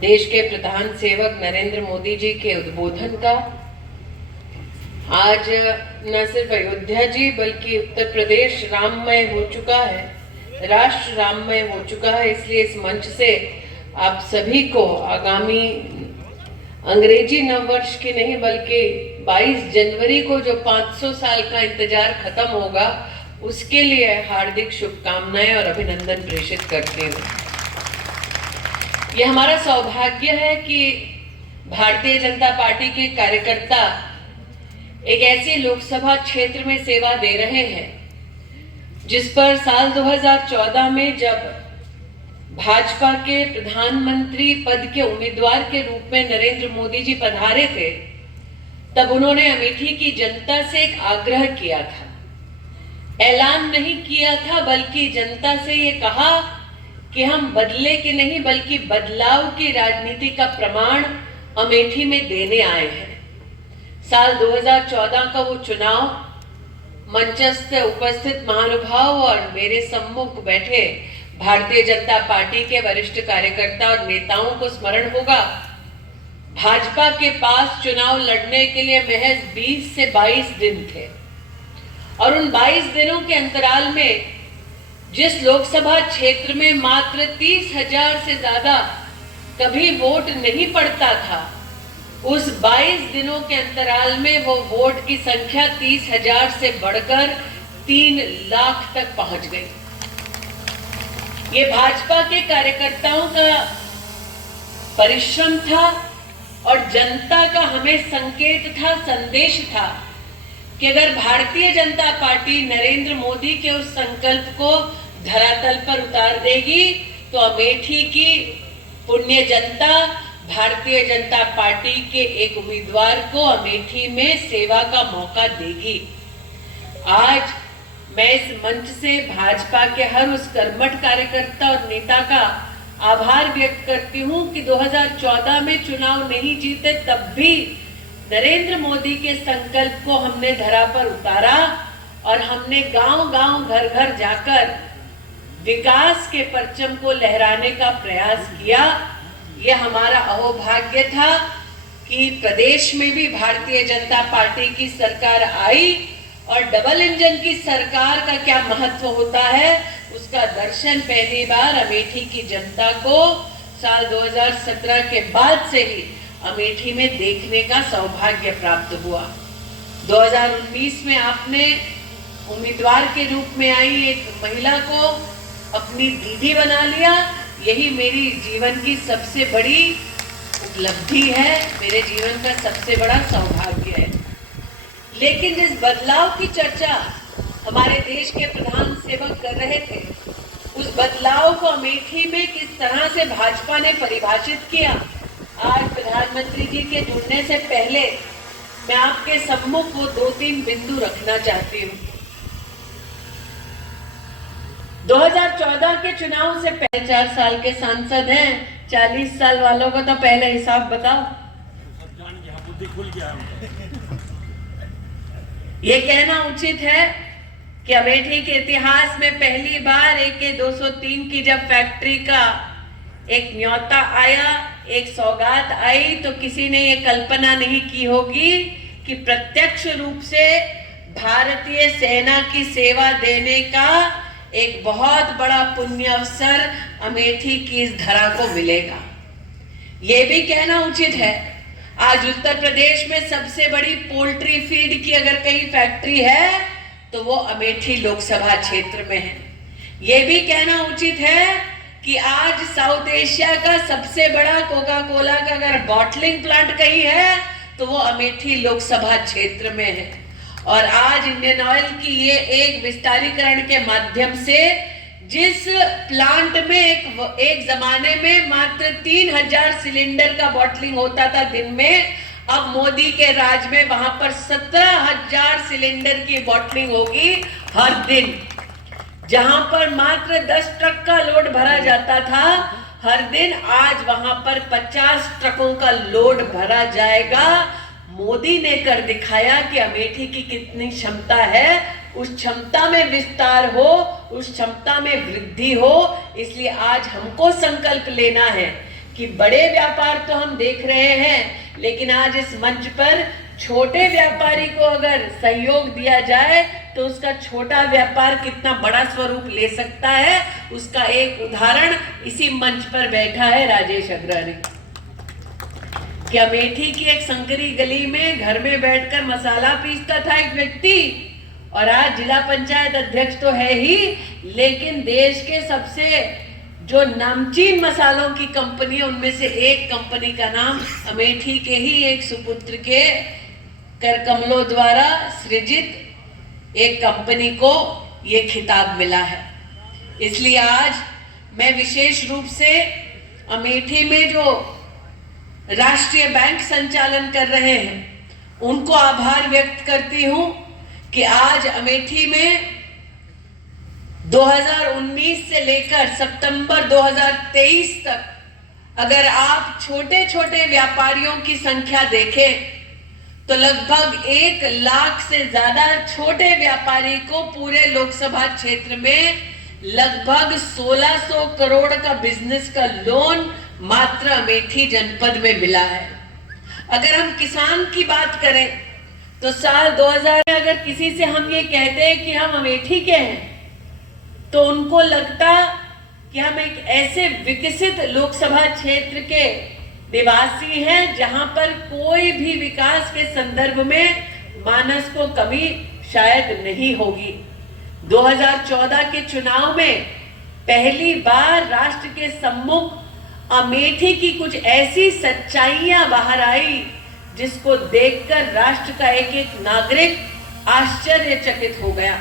देश के प्रधान सेवक नरेंद्र मोदी जी के उद्बोधन का आज न सिर्फ अयोध्या जी बल्कि उत्तर प्रदेश राममय हो चुका है, राष्ट्र राममय हो चुका है। इसलिए इस मंच से आप सभी को आगामी अंग्रेजी नववर्ष की नहीं बल्कि 22 जनवरी को जो 500 साल का इंतजार खत्म होगा उसके लिए हार्दिक शुभकामनाएं और अभिनंदन प्रेषित करती हूँ। यह हमारा सौभाग्य है कि भारतीय जनता पार्टी के कार्यकर्ता एक ऐसे लोकसभा क्षेत्र में सेवा दे रहे हैं जिस पर साल 2014 में जब भाजपा के प्रधानमंत्री पद के उम्मीदवार के रूप में नरेंद्र मोदी जी पधारे थे, तब उन्होंने अमेठी की जनता से एक आग्रह किया था। ऐलान नहीं किया था बल्कि जनता से ये कहा कि हम बदले की नहीं बल्कि बदलाव की राजनीति का प्रमाण अमेठी में देने आए हैं। साल 2014 का वो चुनाव मंचस्थ उपस्थित महानुभाव और मेरे सम्मुख बैठे भारतीय जनता पार्टी के वरिष्ठ कार्यकर्ता और नेताओं को स्मरण होगा। भाजपा के पास चुनाव लड़ने के लिए महज 20 से 22 दिन थे और उन 22 दिनों के अंतराल में जिस लोकसभा क्षेत्र में मात्र 30,000 से ज्यादा कभी वोट नहीं पड़ता था, उस 22 दिनों के अंतराल में वो वोट की संख्या 30,000 से बढ़कर 3 लाख तक पहुंच गई। ये भाजपा के कार्यकर्ताओं का परिश्रम था और जनता का हमें संकेत था, संदेश था कि अगर भारतीय जनता पार्टी नरेंद्र मोदी के उस संकल्प को धरातल पर उतार देगी तो अमेठी की पुण्य जनता भारतीय जनता पार्टी के एक उम्मीदवार को अमेठी में सेवा का मौका देगी। आज मैं इस मंच से भाजपा के हर उस कर्मठ कार्यकर्ता और नेता का आभार व्यक्त करती हूं कि 2014 में चुनाव नहीं जीते तब भी नरेंद्र मोदी के संकल्प को हमने धरा पर उतारा और हमने गांव-गांव, घर-घर जाकर विकास के परचम को लहराने का प्रयास किया। यह हमारा अहोभाग्य था कि प्रदेश में भी भारतीय जनता पार्टी की सरकार आई और डबल इंजन की सरकार का क्या महत्व होता है उसका दर्शन पहली बार अमेठी की जनता को साल 2017 के बाद से ही अमेठी में देखने का सौभाग्य प्राप्त हुआ। 2019 में आपने उम्मीदवार के रूप में आई एक महिला को अपनी दीदी बना लिया। यही मेरी जीवन की सबसे बड़ी उपलब्धि है, मेरे जीवन का सबसे बड़ा सौभाग्य है। लेकिन जिस बदलाव की चर्चा हमारे देश के प्रधान सेवक कर रहे थे, उस बदलाव को अमेठी में किस तरह से भाजपा ने परिभाषित किया, आज प्रधानमंत्री जी के जुड़ने से पहले मैं आपके सम्मुख वो 2-3 बिंदु रखना चाहती हूँ। 2014 के चुनाव से पहले 4 साल के सांसद हैं, 40 साल वालों को तो पहले हिसाब बताओ। ये कहना उचित है कि अमेठी के इतिहास में पहली बार AK 203 की जब फैक्ट्री का एक न्योता आया, एक सौगात आई, तो किसी ने ये कल्पना नहीं की होगी कि प्रत्यक्ष रूप से भारतीय सेना की सेवा देने का एक बहुत बड़ा पुण्य अवसर अमेठी की इस धरा को मिलेगा। ये भी कहना उचित है, आज उत्तर प्रदेश में सबसे बड़ी पोल्ट्री फीड की अगर कहीं फैक्ट्री है तो वो अमेठी लोकसभा क्षेत्र में है। ये भी कहना उचित है कि आज साउथ एशिया का सबसे बड़ा कोका कोला का अगर बॉटलिंग प्लांट कहीं है तो वो अमेठी लोकसभा क्षेत्र में है। और आज इंडियन ऑयल की ये एक विस्तारीकरण के माध्यम से जिस प्लांट में एक जमाने में मात्र 3,000 सिलेंडर का बॉटलिंग होता था दिन में, अब मोदी के राज में वहां पर 17,000 सिलेंडर की बॉटलिंग होगी हर दिन। जहां पर मात्र 10 ट्रक का लोड भरा जाता था हर दिन, आज वहां पर 50 ट्रकों का लोड भरा जाएगा। मोदी ने कर दिखाया कि अमेठी की कितनी क्षमता है, उस क्षमता में विस्तार हो, उस क्षमता में वृद्धि हो। इसलिए आज हमको संकल्प लेना है कि बड़े व्यापार तो हम देख रहे हैं, लेकिन आज इस मंच पर छोटे व्यापारी को अगर सहयोग दिया जाए तो उसका छोटा व्यापार कितना बड़ा स्वरूप ले सकता है, उसका एक उदाहरण इसी मंच पर बैठा है राजेश अग्रवाल। कि अमेठी की एक संकरी गली में घर में बैठकर मसाला पीसता था एक व्यक्ति, और आज जिला पंचायत अध्यक्ष तो है ही, लेकिन देश के सबसे जो नामचीन मसालों की कंपनी है उनमें से एक कंपनी का नाम अमेठी के ही एक सुपुत्र के कर कमलों द्वारा सृजित एक कंपनी को ये खिताब मिला है। इसलिए आज मैं विशेष रूप से अमेठी में जो राष्ट्रीय बैंक संचालन कर रहे हैं उनको आभार व्यक्त करती हूं कि आज अमेठी में 2019 से लेकर सितंबर 2023 तक अगर आप छोटे छोटे व्यापारियों की संख्या देखें तो लगभग 1 लाख से ज्यादा छोटे व्यापारी को पूरे लोकसभा क्षेत्र में लगभग 1600 करोड़ का बिजनेस का लोन मात्र अमेठी जनपद में मिला है। अगर हम किसान की बात करें तो साल 2000 में अगर किसी से हम ये कहते हैं कि हम अमेठी के हैं तो उनको लगता कि हम एक ऐसे विकसित लोकसभा क्षेत्र के निवासी हैं जहां पर कोई भी विकास के संदर्भ में मानस को कमी शायद नहीं होगी। 2014 के चुनाव में पहली बार राष्ट्र के सम्मुख अमेठी की कुछ ऐसी सच्चाइयां बाहर आई जिसको देखकर राष्ट्र का एक एक नागरिक आश्चर्यचकित हो गया।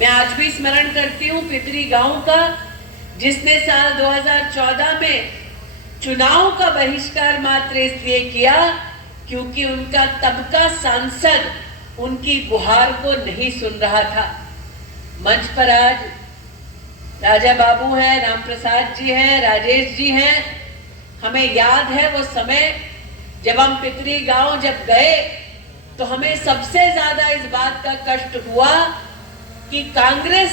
मैं आज भी स्मरण करती हूं पिपरी गांव का, जिसने साल 2014 में चुनाव का बहिष्कार मात्र इसलिए किया क्योंकि उनका तब का सांसद उनकी गुहार को नहीं सुन रहा था। मंच पर आज राजा बाबू हैं, राम प्रसाद जी हैं, राजेश जी हैं। हमें याद है वो समय जब हम पिपरी गांव जब गए तो हमें सबसे ज्यादा इस बात का कष्ट हुआ कि कांग्रेस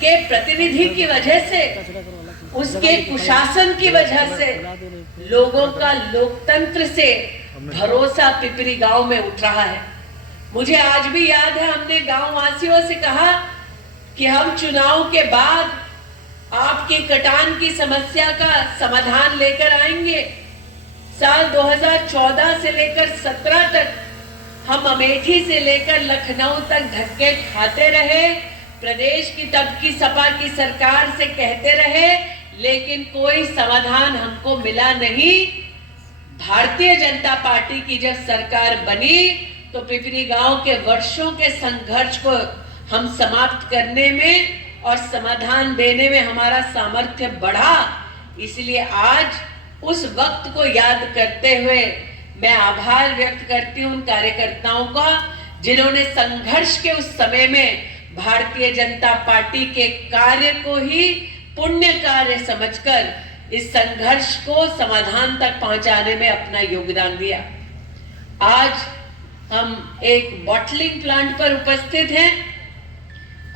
के प्रतिनिधि की वजह से, उसके कुशासन की वजह से लोगों का लोकतंत्र से भरोसा पिपरी गांव में उठ रहा है। मुझे आज भी याद है हमने गांव वासियों से कहा कि हम चुनाव के बाद आपकी कटान की समस्या का समाधान लेकर आएंगे। साल 2014 से लेकर 17 तक हम अमेठी से लेकर लखनऊ तक धक्के खाते रहे, प्रदेश की तब की सपा की सरकार से कहते रहे, लेकिन कोई समाधान हमको मिला नहीं। भारतीय जनता पार्टी की जब सरकार बनी तो पिपरी गांव के वर्षों के संघर्ष को हम समाप्त करने में और समाधान देने में हमारा सामर्थ्य बढ़ा। इसलिए आज उस वक्त को याद करते हुए मैं आभार व्यक्त करती हूं उन कार्यकर्ताओं का जिन्होंने संघर्ष के उस समय में भारतीय जनता पार्टी के कार्य को ही पुण्य कार्य समझकर इस संघर्ष को समाधान तक पहुंचाने में अपना योगदान दिया। आज हम एक बॉटलिंग प्लांट पर उपस्थित हैं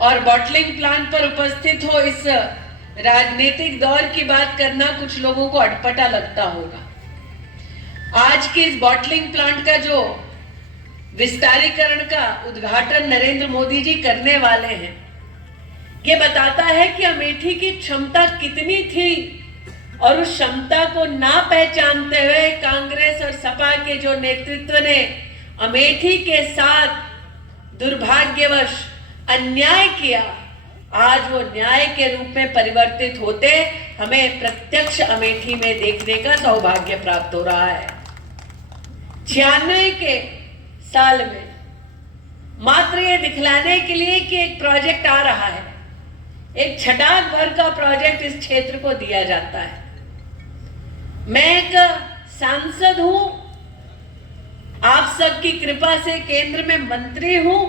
और बॉटलिंग प्लांट पर उपस्थित हो इस राजनीतिक दौर की बात करना कुछ लोगों को अटपटा लगता होगा। आज के इस बॉटलिंग प्लांट का जो विस्तारीकरण का उद्घाटन नरेंद्र मोदी जी करने वाले हैं, ये बताता है कि अमेठी की क्षमता कितनी थी और उस क्षमता को ना पहचानते हुए कांग्रेस और सपा के जो नेतृत्व ने अमेठी के साथ दुर्भाग्यवश अन्याय किया, आज वो न्याय के रूप में परिवर्तित होते हमें प्रत्यक्ष अमेठी में देखने का सौभाग्य प्राप्त हो रहा है। 96 के साल में मात्र ये दिखलाने के लिए कि एक प्रोजेक्ट आ रहा है, एक छटाक भर का प्रोजेक्ट इस क्षेत्र को दिया जाता है। मैं एक सांसद हूं, आप सबकी कृपा से केंद्र में मंत्री हूं,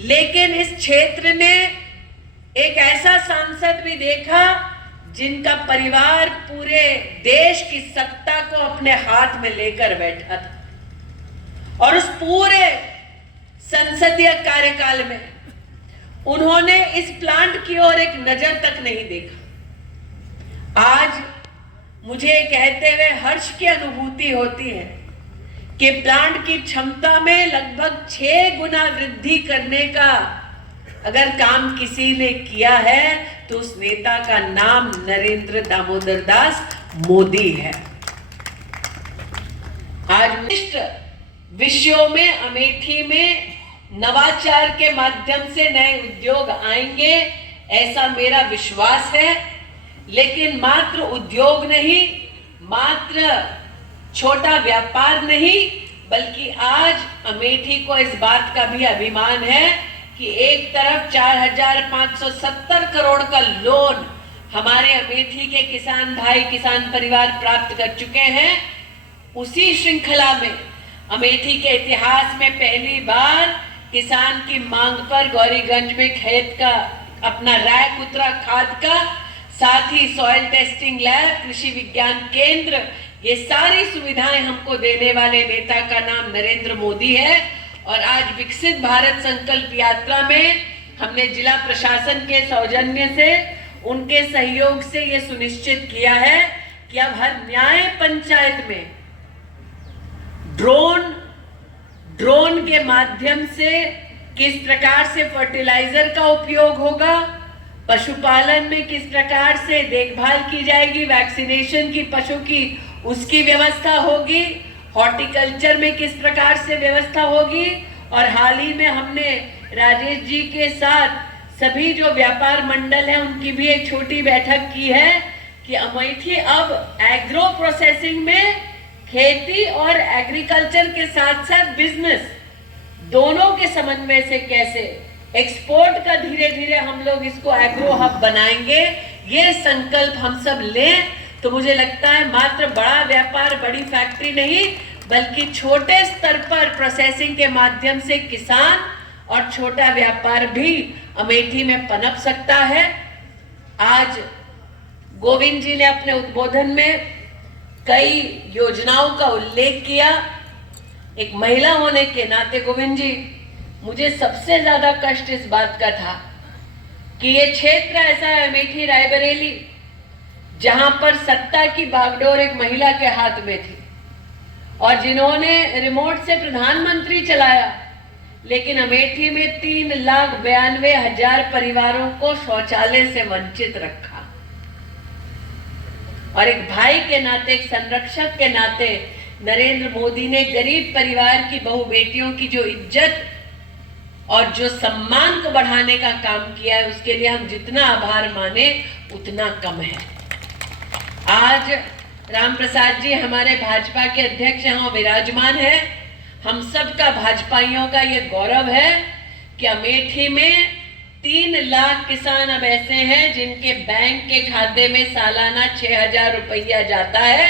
लेकिन इस क्षेत्र ने एक ऐसा सांसद भी देखा जिनका परिवार पूरे देश की सत्ता को अपने हाथ में लेकर बैठा था और उस पूरे संसदीय कार्यकाल में उन्होंने इस प्लांट की ओर एक नजर तक नहीं देखा। आज मुझे कहते हुए हर्ष की अनुभूति होती है कि प्लांट की क्षमता में लगभग 6 गुना वृद्धि करने का अगर काम किसी ने किया है तो उस नेता का नाम नरेंद्र दामोदर दास मोदी है। आज विषयों में अमेठी में नवाचार के माध्यम से नए उद्योग आएंगे, ऐसा मेरा विश्वास है। लेकिन मात्र उद्योग नहीं, मात्र छोटा व्यापार नहीं, बल्कि आज अमेठी को इस बात का भी अभिमान है कि एक तरफ 4,570 करोड़ का लोन हमारे अमेठी के किसान भाई, किसान परिवार प्राप्त कर चुके हैं। उसी श्रृंखला में अमेठी के इतिहास में पहली बार किसान की मांग पर गौरीगंज में खेत का अपना रैक उतरा खाद का, साथ ही सॉइल टेस्टिंग लैब, कृषि विज्ञान केंद्र, ये सारी सुविधाएं हमको देने वाले नेता का नाम नरेंद्र मोदी है। और आज विकसित भारत संकल्प यात्रा में हमने जिला प्रशासन के सौजन्य से, उनके सहयोग से ये सुनिश्चित किया है कि अब हर न्याय पंचायत में ड्रोन के माध्यम से किस प्रकार से फर्टिलाइजर का उपयोग होगा, पशुपालन में किस प्रकार से देखभाल की जाएगी, वैक्सीनेशन की पशु की उसकी व्यवस्था होगी, हॉर्टिकल्चर में किस प्रकार से व्यवस्था होगी। और हाल ही में हमने राजेश जी के साथ सभी जो व्यापार मंडल है उनकी भी एक छोटी बैठक की है कि अमेठी अब एग्रो प्रोसेसिंग में खेती और एग्रीकल्चर के साथ साथ बिजनेस दोनों के समन्वय से कैसे एक्सपोर्ट का धीरे धीरे हम लोग इसको एग्रो हब बनाएंगे, ये संकल्प हम सब लें तो मुझे लगता है मात्र बड़ा व्यापार, बड़ी फैक्ट्री नहीं, बल्कि छोटे स्तर पर प्रोसेसिंग के माध्यम से किसान और छोटा व्यापार भी अमेठी में पनप सकता है। आज गोविंद जी ने अपने उद्बोधन में कई योजनाओं का उल्लेख किया। एक महिला होने के नाते गोविंद जी, मुझे सबसे ज्यादा कष्ट इस बात का था कि ये क्षेत्र ऐसा है अमेठी रायबरेली जहां पर सत्ता की बागडोर एक महिला के हाथ में थी और जिन्होंने रिमोट से प्रधानमंत्री चलाया, लेकिन अमेठी में 3,92,000 परिवारों को शौचालय से वंचित रखा। और एक भाई के नाते, एक संरक्षक के नाते नरेंद्र मोदी ने गरीब परिवार की बहू बेटियों की जो इज्जत और जो सम्मान को बढ़ाने का काम किया है, उसके लिए हम जितना आभार माने उतना कम है। आज राम प्रसाद जी हमारे भाजपा के अध्यक्ष यहाँ विराजमान है। हम सब का भाजपाइयों का ये गौरव है कि अमेठी में 3 लाख किसान अब ऐसे हैं जिनके बैंक के खाते में सालाना 6,000 रुपया जाता है।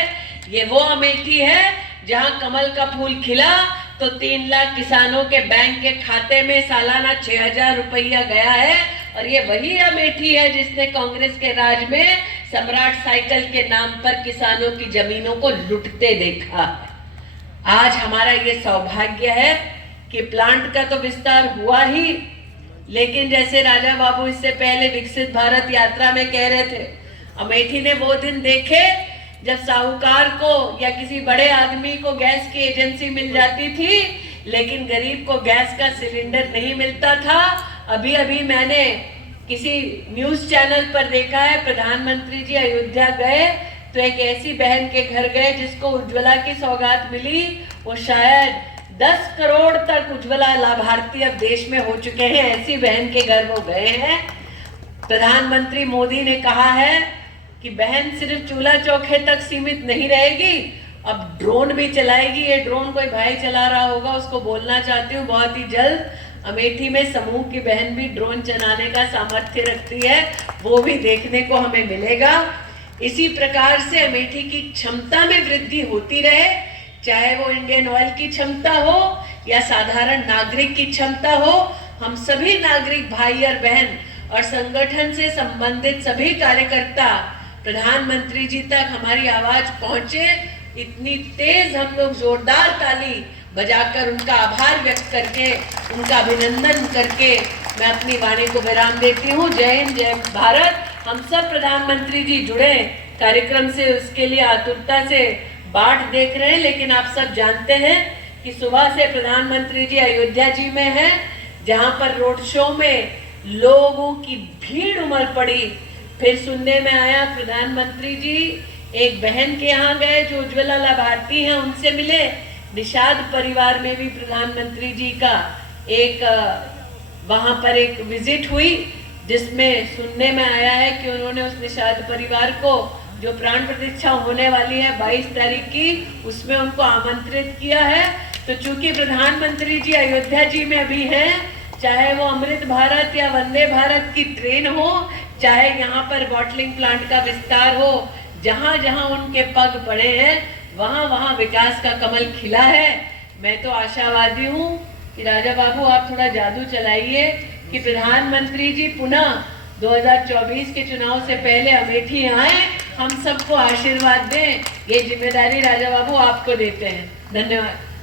ये वो अमेठी है जहां कमल का फूल खिला तो 3 लाख किसानों के बैंक के खाते में सालाना 6,000 रुपया गया है। और ये वही अमेठी है जिसने कांग्रेस के राज में सम्राट साइकिल के नाम पर किसानों की जमीनों को लुटते देखा। आज हमारा ये सौभाग्य है कि प्लांट का तो विस्तार हुआ ही, लेकिन जैसे राजा बाबू इससे पहले विकसित भारत यात्रा में कह रहे थे, अमेठी ने वो दिन देखे जब साहूकार को या किसी बड़े आदमी को गैस की एजेंसी मिल जाती थी, लेकिन गरीब को गैस का सिलेंडर नहीं मिलता था। अभी अभी मैंने किसी न्यूज चैनल पर देखा है, प्रधानमंत्री जी अयोध्या गए तो एक ऐसी बहन के घर गए जिसको उज्ज्वला की सौगात मिली। वो शायद 10 करोड़ तक उज्ज्वला लाभार्थी अब देश में हो चुके हैं, ऐसी बहन के घर वो गए हैं। प्रधानमंत्री मोदी ने कहा है कि बहन सिर्फ चूल्हा चौके तक सीमित नहीं रहेगी, अब ड्रोन भी चलाएगी। ये ड्रोन कोई भाई चला रहा होगा, उसको बोलना चाहती हूँ बहुत ही जल्द अमेठी में समूह की बहन भी ड्रोन चलाने का सामर्थ्य रखती है, वो भी देखने को हमें मिलेगा। इसी प्रकार से अमेठी की क्षमता में वृद्धि होती रहे, चाहे वो इंडियन ऑयल की क्षमता हो या साधारण नागरिक की क्षमता हो। हम सभी नागरिक भाई और बहन और संगठन से संबंधित सभी कार्यकर्ता प्रधानमंत्री जी तक हमारी आवाज पहुंचे, इतनी तेज हम लोग जोरदार ताली बजाकर उनका आभार व्यक्त करके, उनका अभिनंदन करके मैं अपनी वाणी को विराम देती हूँ। जय हिंद, जय भारत। हम सब प्रधानमंत्री जी जुड़े कार्यक्रम से उसके लिए आतुरता से बाट देख रहे हैं। लेकिन आप सब जानते हैं कि सुबह से प्रधानमंत्री जी अयोध्या जी में हैं, जहां पर रोड शो में लोगों की भीड़ उमड़ पड़ी। फिर सुनने में आया प्रधानमंत्री जी एक बहन के यहाँ गए जो उज्ज्वला लाभार्थी हैं, उनसे मिले। निषाद परिवार में भी प्रधानमंत्री जी का एक वहां पर एक विजिट हुई, जिसमें सुनने में आया है कि उन्होंने उस निषाद परिवार को जो प्राण प्रतिष्ठा होने वाली है 22 तारीख की, उसमें उनको आमंत्रित किया है। तो चूंकि प्रधानमंत्री जी अयोध्या जी में भी हैं, चाहे वो अमृत भारत या वंदे भारत की ट्रेन हो, चाहे यहाँ पर बॉटलिंग प्लांट का विस्तार हो, जहां जहां उनके पग पड़े हैं वहां वहां विकास का कमल खिला है। मैं तो आशावादी हूँ कि राजा बाबू आप थोड़ा जादू चलाइए कि प्रधानमंत्री जी पुनः 2024 के चुनाव से पहले अमेठी आए, हम सबको आशीर्वाद दें। ये जिम्मेदारी राजा बाबू आपको देते हैं। धन्यवाद।